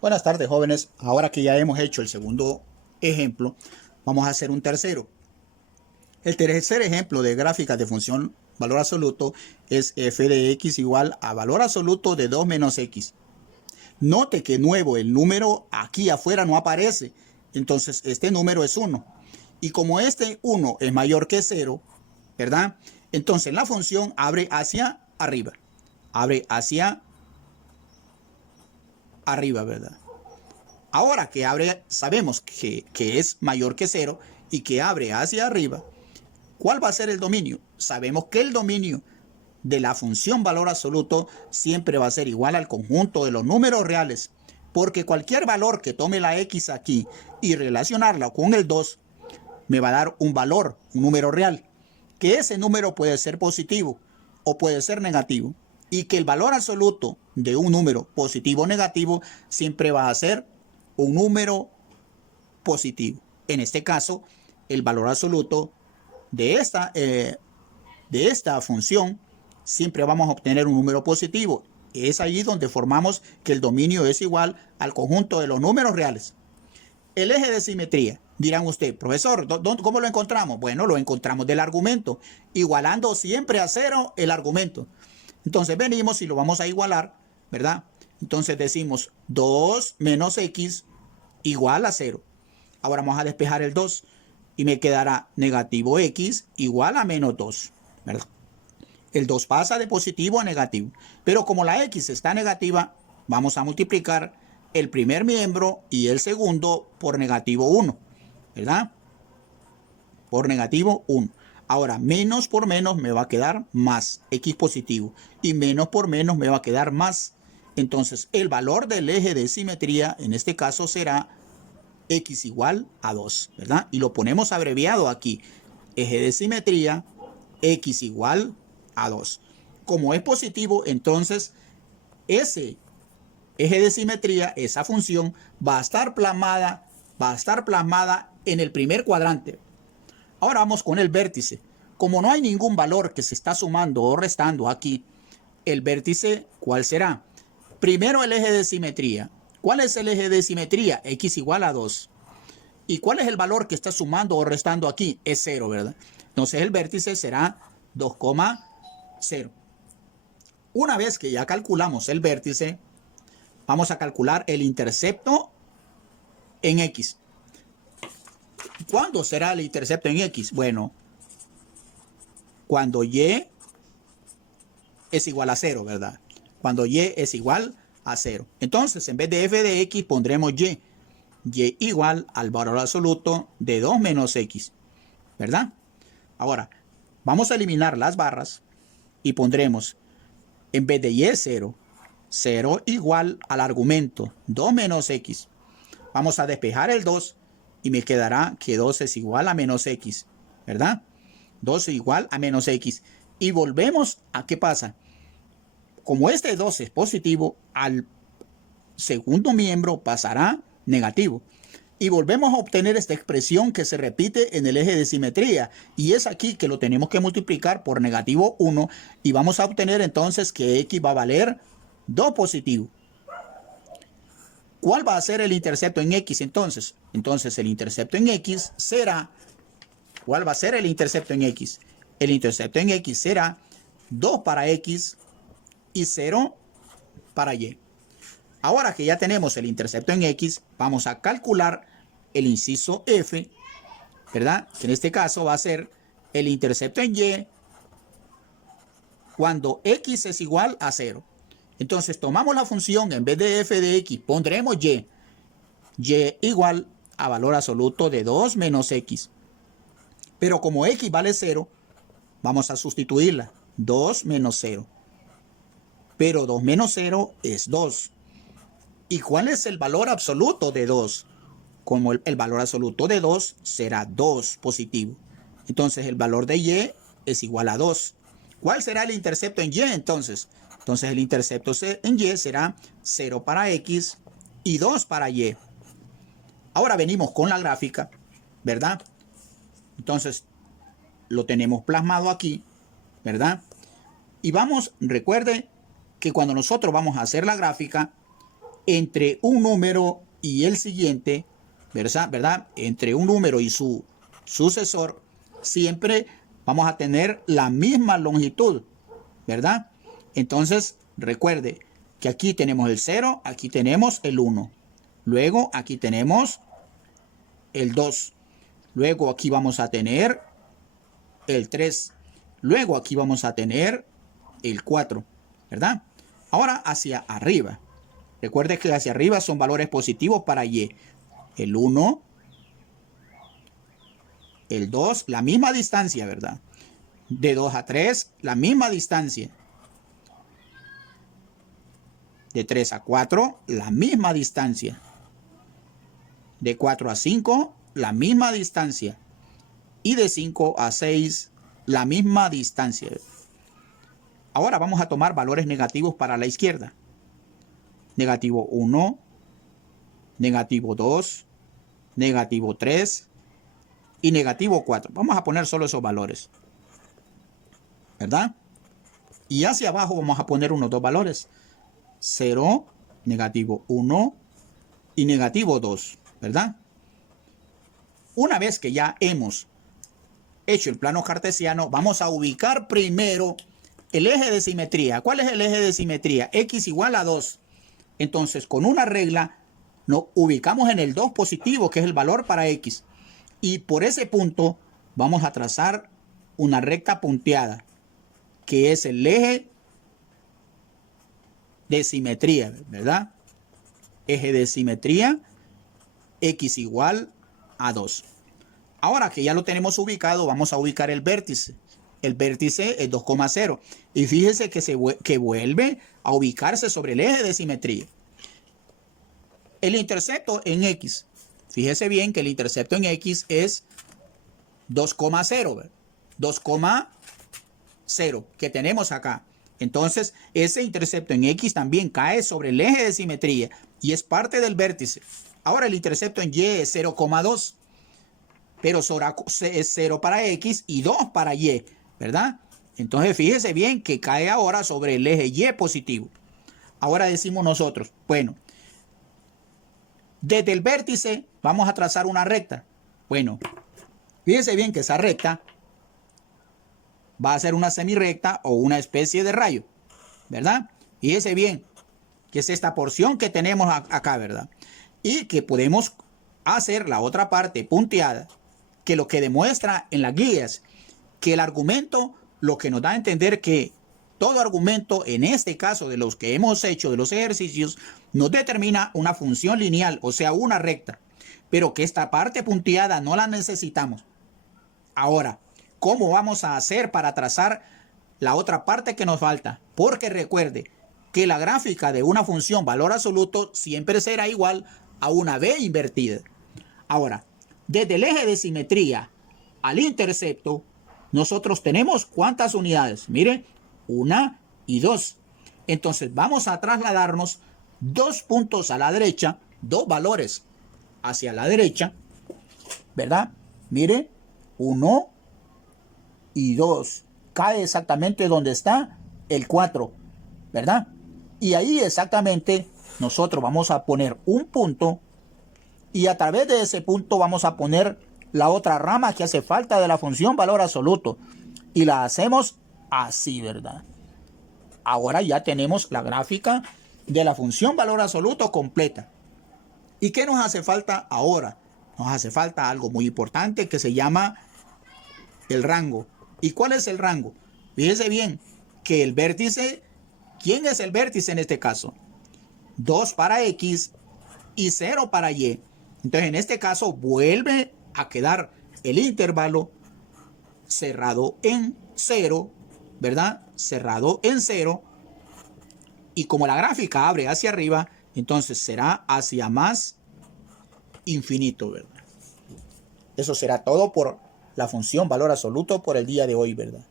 Buenas tardes, jóvenes. Ahora que ya hemos hecho el segundo ejemplo, vamos a hacer un tercero. El tercer ejemplo de gráfica de función valor absoluto es f de x igual a valor absoluto de 2 menos x. Note que nuevo el número aquí afuera no aparece, entonces este número es 1. Y como este 1 es mayor que 0, ¿verdad? Entonces la función abre hacia arriba. Abre hacia arriba, ¿verdad? Ahora que abre, sabemos que es mayor que 0 y que abre hacia arriba, ¿cuál va a ser el dominio? Sabemos que el dominio de la función valor absoluto siempre va a ser igual al conjunto de los números reales, porque cualquier valor que tome la x aquí y relacionarla con el 2 me va a dar un valor, un número real, que ese número puede ser positivo o puede ser negativo, y que el valor absoluto de un número positivo o negativo siempre va a ser un número positivo. En este caso, el valor absoluto de esta función siempre vamos a obtener un número positivo. Es allí donde formamos que el dominio es igual al conjunto de los números reales. El eje de simetría. Dirán usted, profesor, ¿cómo lo encontramos? Bueno, lo encontramos del argumento, igualando siempre a 0 el argumento. Entonces venimos y lo vamos a igualar, ¿verdad? Entonces decimos 2 menos x igual a 0. Ahora vamos a despejar el 2 y me quedará negativo x igual a menos 2, ¿verdad? El 2 pasa de positivo a negativo. Pero como la x está negativa, vamos a multiplicar el primer miembro y el segundo por negativo 1, ¿verdad? Por negativo 1. Ahora, menos por menos me va a quedar más, x positivo. Y menos por menos me va a quedar más. Entonces, el valor del eje de simetría, en este caso, será x igual a 2, ¿verdad? Y lo ponemos abreviado aquí. Eje de simetría, x igual a 2. Como es positivo, entonces ese eje de simetría, esa función, va a estar plasmada en el primer cuadrante. Ahora vamos con el vértice. Como no hay ningún valor que se está sumando o restando aquí, el vértice, ¿cuál será? Primero el eje de simetría. ¿Cuál es el eje de simetría? X igual a 2. ¿Y cuál es el valor que está sumando o restando aquí? Es 0, ¿verdad? Entonces el vértice será 2,0. Una vez que ya calculamos el vértice, vamos a calcular el intercepto en X. ¿Cuándo será el intercepto en X? Bueno, cuando Y es igual a 0, ¿verdad? Cuando Y es igual a 0. Entonces, en vez de f de x, pondremos Y. Y igual al valor absoluto de 2 menos x, ¿verdad? Ahora, vamos a eliminar las barras y pondremos, en vez de y 0, 0 igual al argumento 2 menos x. Vamos a despejar el 2 y me quedará que 2 es igual a menos x, ¿verdad? 2 es igual a menos x. Y volvemos a qué pasa. Como este 2 es positivo, al segundo miembro pasará negativo. Y volvemos a obtener esta expresión que se repite en el eje de simetría. Y es aquí que lo tenemos que multiplicar por negativo 1. Y vamos a obtener entonces que x va a valer 2 positivo. ¿Cuál va a ser el intercepto en x entonces? Entonces el intercepto en x será... ¿Cuál va a ser el intercepto en x? El intercepto en x será 2 para x y 0 para y. Ahora que ya tenemos el intercepto en x, vamos a calcular el inciso f, ¿verdad? Que en este caso va a ser el intercepto en y cuando x es igual a 0. Entonces tomamos la función, en vez de f de x, pondremos y. Y igual a valor absoluto de 2 menos x. Pero como x vale 0, vamos a sustituirla. 2 menos 0. Pero 2 menos 0 es 2. ¿Y cuál es el valor absoluto de 2? Como el valor absoluto de 2 será 2 positivo. Entonces el valor de y es igual a 2. ¿Cuál será el intercepto en y entonces? Entonces el intercepto en y será 0 para x y 2 para y. Ahora venimos con la gráfica, ¿verdad? Entonces lo tenemos plasmado aquí, ¿verdad? Y vamos, recuerde que cuando nosotros vamos a hacer la gráfica, entre un número y el siguiente, ¿verdad? Entre un número y su sucesor, siempre vamos a tener la misma longitud, ¿verdad? Entonces, recuerde que aquí tenemos el 0, aquí tenemos el 1. Luego, aquí tenemos el 2. Luego, aquí vamos a tener el 3. Luego, aquí vamos a tener el 4, ¿verdad? Ahora, hacia arriba. Recuerde que hacia arriba son valores positivos para Y. El 1, el 2, la misma distancia, ¿verdad? De 2 a 3, la misma distancia. De 3 a 4, la misma distancia. De 4 a 5, la misma distancia. Y de 5 a 6, la misma distancia. Ahora vamos a tomar valores negativos para la izquierda. Negativo 1, negativo 2, negativo 3 y negativo 4. Vamos a poner solo esos valores, ¿verdad? Y hacia abajo vamos a poner unos dos valores. 0, negativo 1 y negativo 2, ¿verdad? Una vez que ya hemos hecho el plano cartesiano, vamos a ubicar primero el eje de simetría. ¿Cuál es el eje de simetría? X igual a 2. Entonces, con una regla, nos ubicamos en el 2 positivo, que es el valor para X. Y por ese punto, vamos a trazar una recta punteada, que es el eje de simetría, ¿verdad? Eje de simetría, X igual a 2. Ahora que ya lo tenemos ubicado, vamos a ubicar el vértice. El vértice es 2,0. Y fíjese que vuelve a ubicarse sobre el eje de simetría. El intercepto en X. Fíjese bien que el intercepto en X es 2,0. 2,0 que tenemos acá. Entonces, ese intercepto en X también cae sobre el eje de simetría y es parte del vértice. Ahora el intercepto en Y es 0,2. Pero es 0 para X y 2 para Y, ¿verdad? Entonces fíjese bien que cae ahora sobre el eje Y positivo. Ahora decimos nosotros, bueno, desde el vértice vamos a trazar una recta. Bueno, fíjese bien que esa recta va a ser una semirrecta o una especie de rayo, ¿verdad? Fíjese bien que es esta porción que tenemos acá, ¿verdad? Y que podemos hacer la otra parte punteada, que lo que demuestra en las guías, que el argumento, lo que nos da a entender que todo argumento, en este caso de los que hemos hecho, de los ejercicios, nos determina una función lineal, o sea, una recta, pero que esta parte punteada no la necesitamos. Ahora, ¿cómo vamos a hacer para trazar la otra parte que nos falta? Porque recuerde que la gráfica de una función valor absoluto siempre será igual a una b invertida. Ahora, desde el eje de simetría al intercepto, nosotros tenemos ¿cuántas unidades? Mire, 1 y 2. Entonces vamos a trasladarnos 2 puntos a la derecha, 2 valores hacia la derecha, ¿verdad? Mire, 1 y 2. Cae exactamente donde está el 4, ¿verdad? Y ahí exactamente nosotros vamos a poner un punto. Y a través de ese punto vamos a poner la otra rama que hace falta de la función valor absoluto. Y la hacemos así, ¿verdad? Ahora ya tenemos la gráfica de la función valor absoluto completa. ¿Y qué nos hace falta ahora? Nos hace falta algo muy importante que se llama el rango. ¿Y cuál es el rango? Fíjese bien que el vértice, ¿quién es el vértice en este caso? 2 para X y 0 para Y. Entonces, en este caso, vuelve a quedar el intervalo cerrado en 0, ¿verdad? Cerrado en 0. Y como la gráfica abre hacia arriba, entonces será hacia más infinito, ¿verdad? Eso será todo por la función valor absoluto por el día de hoy, ¿verdad?